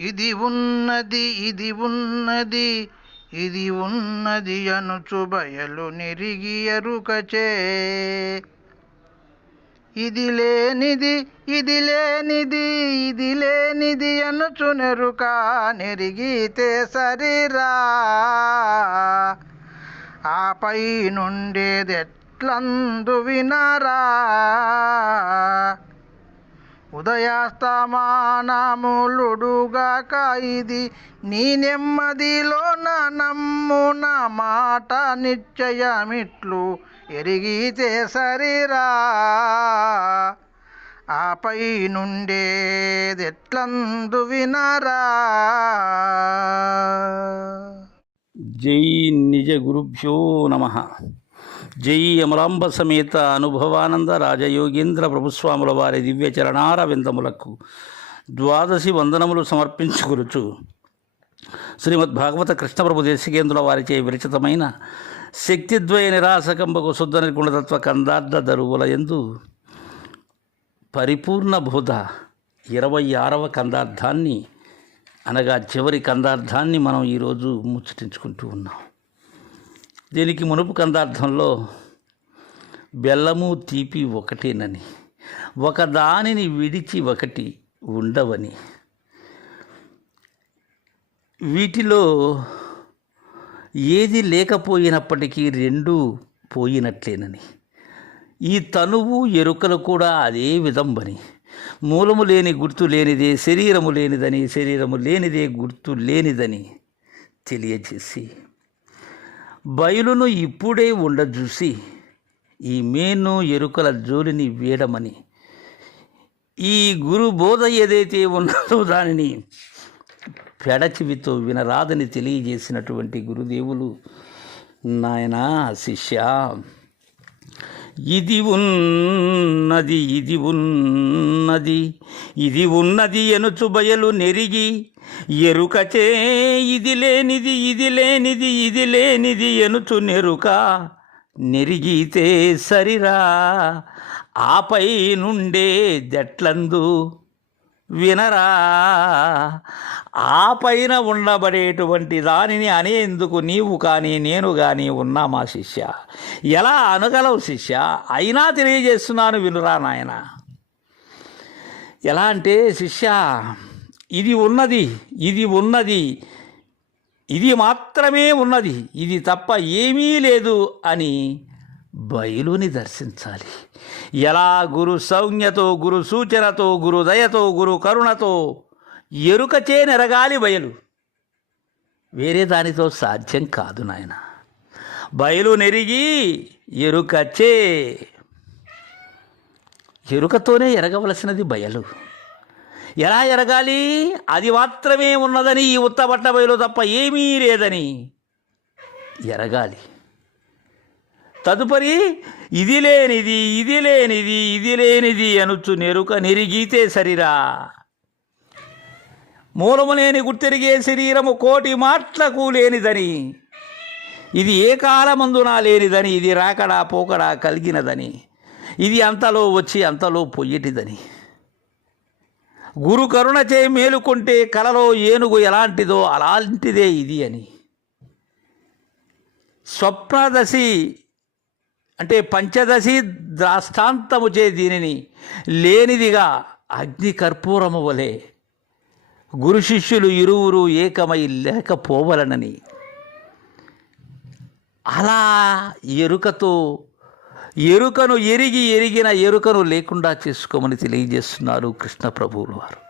ఇది ఉన్నది ఇది ఉన్నది ఇది ఉన్నది అనుచు బయలు నిరిగి ఎరుకచే. ఇది లేనిది ఇది లేనిది ఇది లేనిది అనుచు నెరుక నెరిగితే సరిరా. ఆపై నుండేది ఎట్లందు వినరా. ఉదయాస్తమానములుడుగాక ఇది నీ నెమ్మదిలోన నమ్ము నా మాట నిశ్చయమిట్లు ఎరిగితే సరిరా. ఆపై నుండేదెట్లందు వినరా. జై నిజ గురుభ్యో నమ. జై అమలాంబ సమేత అనుభవానంద రాజయోగేంద్ర ప్రభుస్వాముల వారి దివ్య చరణార విందములకు ద్వాదశి వందనములు సమర్పించుకొనుచు. శ్రీమద్ భాగవత కృష్ణప్రభు దేశికేంద్రుల వారిచే విరచితమైన శక్తిద్వయ నిరాశకంబకు శుద్ధ నిర్గుణతత్వ కందార్థ దరువుల ఎందు పరిపూర్ణ బోధ ఇరవై ఆరవ కందార్థాన్ని అనగా చివరి కందార్థాన్ని మనం ఈరోజు ముచ్చటించుకుంటూ ఉన్నాం. దీనికి మునుపు కందార్థంలో బెల్లము తీపి ఒకటేనని ఒకదానిని విడిచి ఒకటి ఉండవని. వీటిలో ఏది లేకపోయినప్పటికీ రెండు పోయినట్లేనని. ఈ తనువు ఎరుకలు కూడా అదే విధంబని. మూలము లేని గుర్తు లేనిదే శరీరము లేనిదని శరీరము లేనిదే గుర్తు లేనిదని తెలియజేసి బయలును ఇప్పుడే ఉండజూసి ఈ మేను ఎరుకల జోలిని వేడమని. ఈ గురు బోధ ఏదైతే ఉన్నదో దానిని పెడచివితో వినరాదని తెలియజేసినటువంటి గురుదేవులు నాయనా శిష్య ఇది ఉన్నది ఇది ఉన్నది ఇది ఉన్నది ఎనుచు బయలు నెరిగి ఎరుకచే ఇది లేనిది ఇది లేనిది ఇది లేనిది ఎనుచు నెరుక. నెరిగితే సరిరా ఆపై నుండే జట్లందు వినరా. ఆ పైన ఉండబడేటువంటి దానిని అనేందుకు నీవు కానీ నేను కానీ ఉన్నా మా శిష్య? ఎలా అనగలవు శిష్య? అయినా తెలియజేస్తున్నాను వినురా నాయన. ఎలా అంటే శిష్య ఇది ఉన్నది ఇది ఉన్నది ఇది మాత్రమే ఉన్నది ఇది తప్ప ఏమీ లేదు అని బయలుని దర్శించాలి. ఎలా గురు సౌజ్ఞతో గురు సూచనతో గురు దయతో గురు కరుణతో ఎరుకచే నెరగాలి బయలు? వేరే దానితో సాధ్యం కాదు నాయన. బయలు నెరిగి ఎరుకచే ఎరుకతోనే ఎరగవలసినది బయలు. ఎలా ఎరగాలి? అది మాత్రమే ఉన్నదని ఈ ఉత్తపట్టబయలు తప్ప ఏమీ లేదని. ఎరగాలి. తదుపరి ఇది లేనిది ఇది లేనిది ఇది లేనిది అనుచు నెరుక నెరిగితే సరిరా. మూలము లేని గుర్తెరిగే శరీరము కోటి మాటలకు లేనిదని. ఇది ఏ కాలమందునా లేనిదని ఇది రాకడా పోకడా కలిగినదని. ఇది అంతలో వచ్చి అంతలో పొయ్యటిదని. గురు కరుణ చేయి మేలుకుంటే కలలో ఏనుగు ఎలాంటిదో అలాంటిదే ఇది అని. స్వప్నదశి అంటే పంచదశి ద్రాష్టాంతముచే దీనిని లేనిదిగా అగ్ని కర్పూరము వలె గురు శిష్యులు ఇరువురు ఏకమై లేకపోవలనని. అలా ఎరుకతో ఎరుకను ఎరిగి ఎరిగిన ఎరుకను లేకుండా చేసుకోమని తెలియజేస్తున్నారు కృష్ణ ప్రభువుల వారు.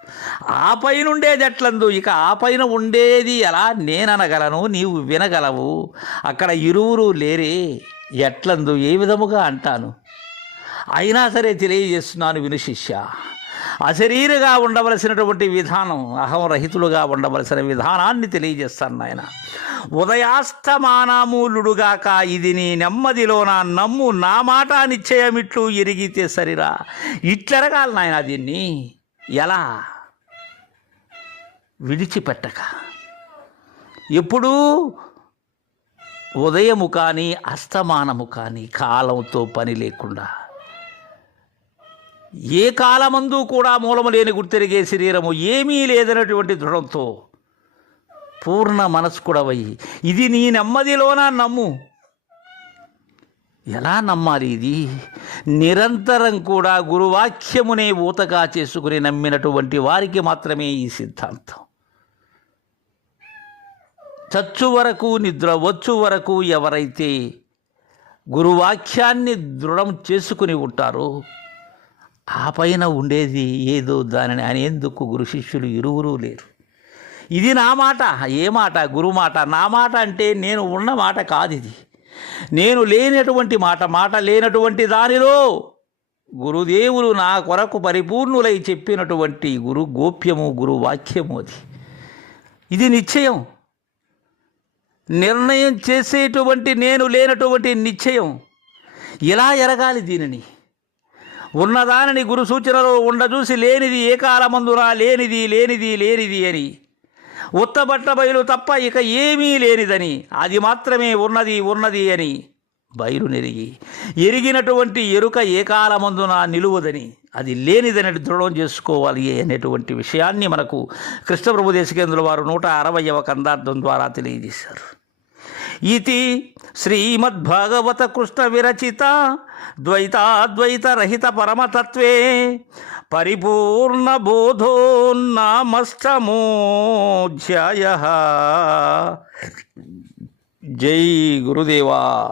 ఆ పైన ఉండేది ఎట్లందు? ఇక ఆ పైన ఉండేది ఎలా? నేననగలను నీవు వినగలవు. అక్కడ ఇరువురు లేరే ఎట్లందు? ఏ విధముగా అంటాను? అయినా సరే తెలియజేస్తున్నాను విను శిష్య. అశరీరుగా ఉండవలసినటువంటి విధానం అహం రహితులుగా ఉండవలసిన విధానాన్ని తెలియజేస్తాను నాయన. ఉదయాస్తమానామూలుడుగాక ఇది నీ నెమ్మదిలోన నమ్ము నా మాట నిశ్చయమిట్లు ఎరిగితే సరిరా. ఇట్లెరగాలి నాయన దీన్ని. ఎలా? విడిచిపెట్టక. ఎప్పుడూ ఉదయము కానీ అస్తమానము కానీ కాలంతో పని లేకుండా ఏ కాలమందు కూడా మూలము లేని గుర్తెరిగే శరీరము ఏమీ లేదన్నటువంటి దృఢంతో పూర్ణ మనస్కుడవయ్యి ఇది నీ నెమ్మదిలోన నమ్ము. ఎలా నమ్మాలి ఇది? నిరంతరం కూడా గురువాక్యమునే ఊతగా చేసుకుని నమ్మినటువంటి వారికి మాత్రమే ఈ సిద్ధాంతం. చచ్చు వరకు నిద్ర వచ్చు వరకు ఎవరైతే గురువాక్యాన్ని దృఢం చేసుకుని ఉంటారో ఆ పైన ఉండేది ఏదో దానిని అనేందుకు గురు శిష్యులు ఇరువురు లేరు. ఇది నా మాట. ఏ మాట? గురు మాట. నా మాట అంటే నేను ఉన్న మాట కాదు ఇది. నేను లేనటువంటి మాట మాట లేనటువంటి దానిలో గురుదేవులు నా కొరకు పరిపూర్ణులై చెప్పినటువంటి గురు గోప్యము గురు వాక్యము అది. ఇది నిశ్చయం. నిర్ణయం చేసేటువంటి నేను లేనటువంటి నిశ్చయం. ఎలా ఎరగాలి దీనిని. ఉన్నదానిని గురు సూచనలో ఉండజూసి లేనిది ఏ కాలమందునా లేనిది లేనిది లేనిది అని ఉత్తబట్ట బయలు తప్ప ఇక ఏమీ లేనిదని. అది మాత్రమే ఉన్నది ఉన్నది అని బయలు నెరిగి ఎరిగినటువంటి ఎరుక ఏ కాలమందున నిలువదని. అది లేనిదని దృఢం చేసుకోవాలి అనేటువంటి విషయాన్ని మనకు కృష్ణప్రభు దేశకేంద్రుల వారు నూట అరవయవ కందార్థం ద్వారా తెలియజేశారు. ఇది శ్రీమద్భాగవత కృష్ణ విరచిత ద్వైతాద్వైతరహిత పరమతత్వే పరిపూర్ణ బోధోన్నామష్టమోధ్యాయ జై గురుదేవా